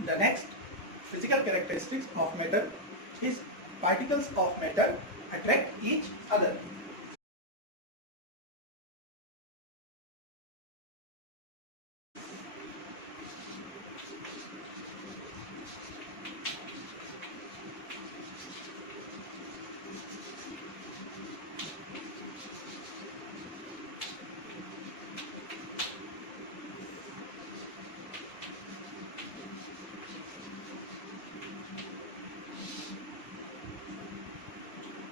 The next physical characteristics of matter is particles of matter attract each other.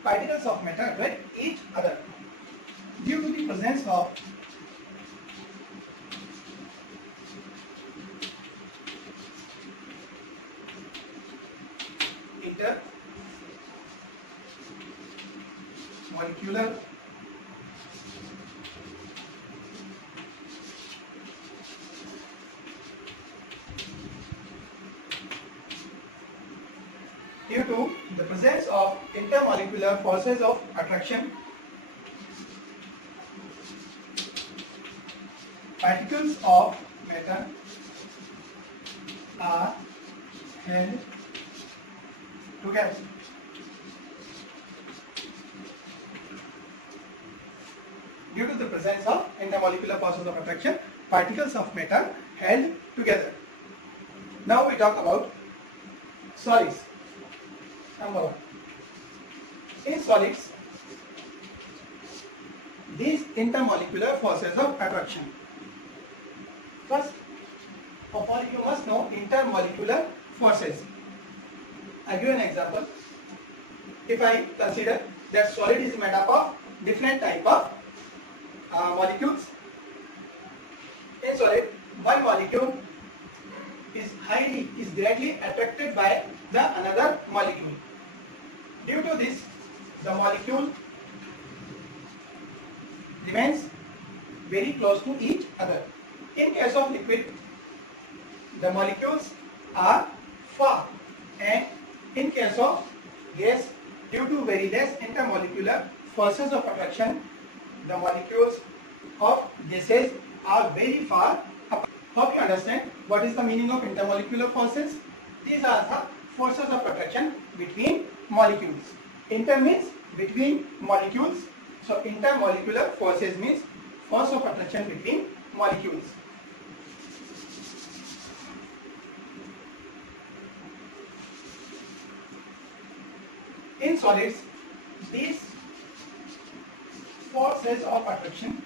Particles of matter attract each other due to the presence of intermolecular due to the presence of intermolecular forces of attraction, particles of matter are held together. Due to the presence of intermolecular forces of attraction, particles of matter held together. Now we talk about solids. Number 1. In solids, these intermolecular forces of attraction. First of all, you must know intermolecular forces. I'll give you an example. If I consider that solid is made up of different type of molecules. In solid, one molecule is directly attracted by the another molecule. Due to this, the molecule remains very close to each other. In case of liquid, the molecules are far, and in case of gas, due to very less intermolecular forces of attraction, the molecules of gases are very far apart. Hope you understand what is the meaning of intermolecular forces. These are the forces of attraction between molecules. Inter means between molecules. So intermolecular forces means force of attraction between molecules. In solids, these forces of attraction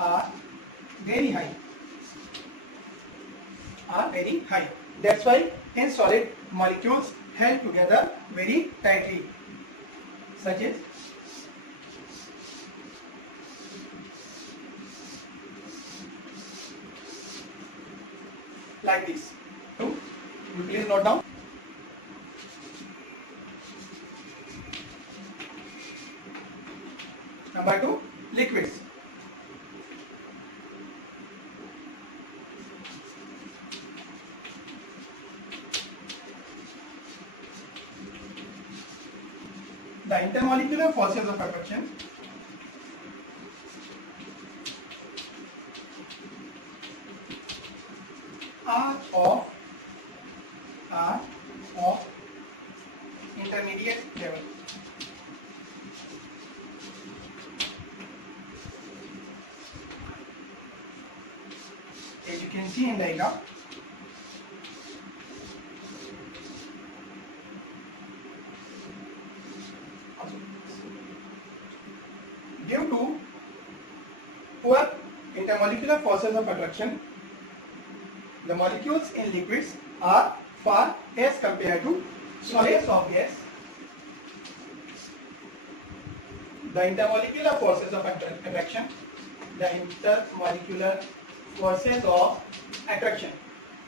are very high. That's why in solid, molecules held together very tightly, such as like this. So, you please note down. Number 2, liquids. The intermolecular forces of attraction are of intermediate level. As you can see in the diagram, due to poor intermolecular forces of attraction, the molecules in liquids are far as compared to solids of gas. The intermolecular forces of attraction,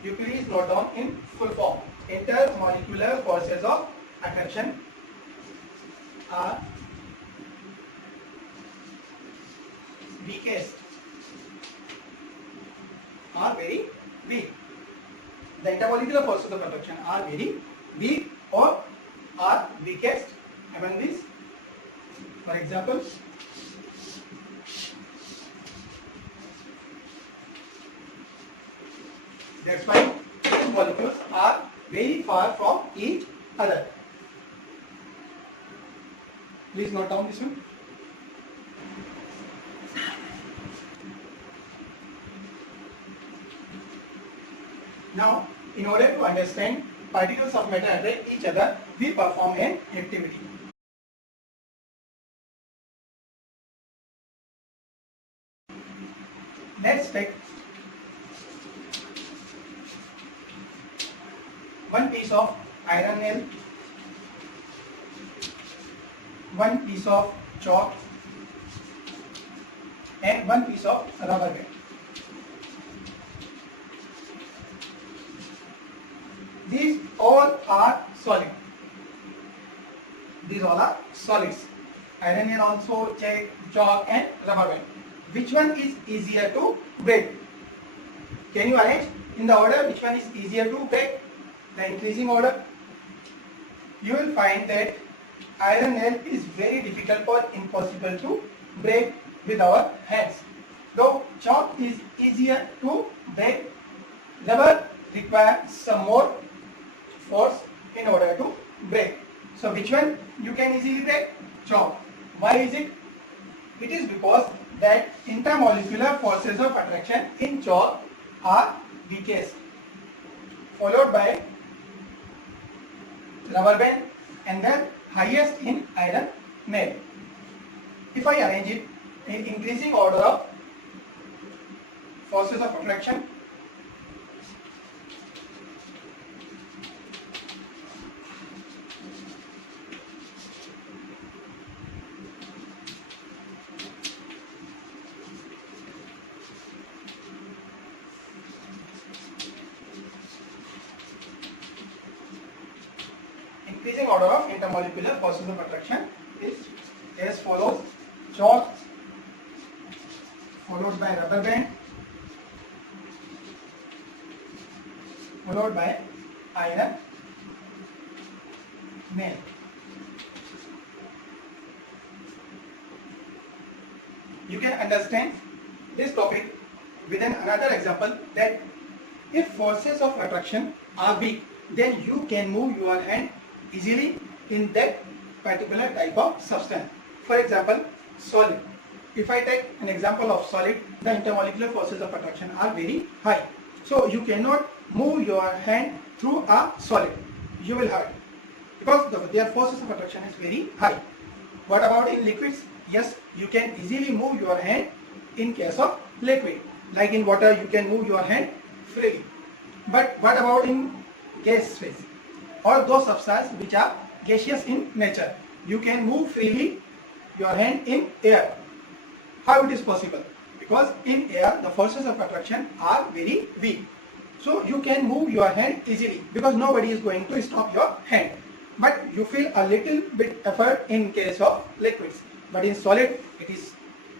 you please note down in full form. Intermolecular forces of attraction are weakest, are very weak. The intermolecular forces of attraction are very weak or are weakest among these. For example, That's why these molecules are very far from each other. Please note down this one. Now, in order to understand particles of matter attract each other, we perform an activity. Let's take one piece of iron nail, one piece of chalk, and one piece of rubber band. These all are solid. These all are solids. Iron nail also, chalk and rubber band. Which one is easier to break? Can you arrange in the order which one is easier to break? The increasing order. You will find that iron nail is very difficult or impossible to break with our hands. Though chalk is easier to break, rubber requires some more force in order to break. So which one you can easily break? Chalk. Why is it? It is because that intermolecular forces of attraction in chalk are weakest, followed by rubber band, and then highest in iron nail. If I arrange it in increasing order of forces of attraction, increasing order of intermolecular forces of attraction is as follows: chalk followed by rubber band followed by iron nail. You can understand this topic within another example, that if forces of attraction are weak, then you can move your hand easily in that particular type of substance. For example, solid. If I take an example of solid, the intermolecular forces of attraction are very high. So you cannot move your hand through a solid. You will hurt because their forces of attraction is very high. What about in liquids? Yes, you can easily move your hand in case of liquid. Like in water, you can move your hand freely. But what about in gas phase or those substances which are gaseous in nature? You can move freely your hand in air. How it is possible? Because in air the forces of attraction are very weak. So you can move your hand easily because nobody is going to stop your hand. But you feel a little bit effort in case of liquids. But in solid, it is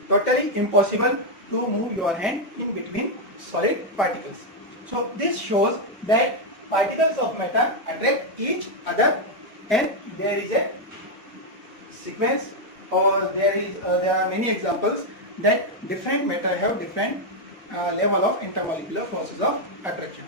totally impossible to move your hand in between solid particles. So this shows that particles of matter attract each other, and there is a sequence, or there are many examples that different matter have different level of intermolecular forces of attraction.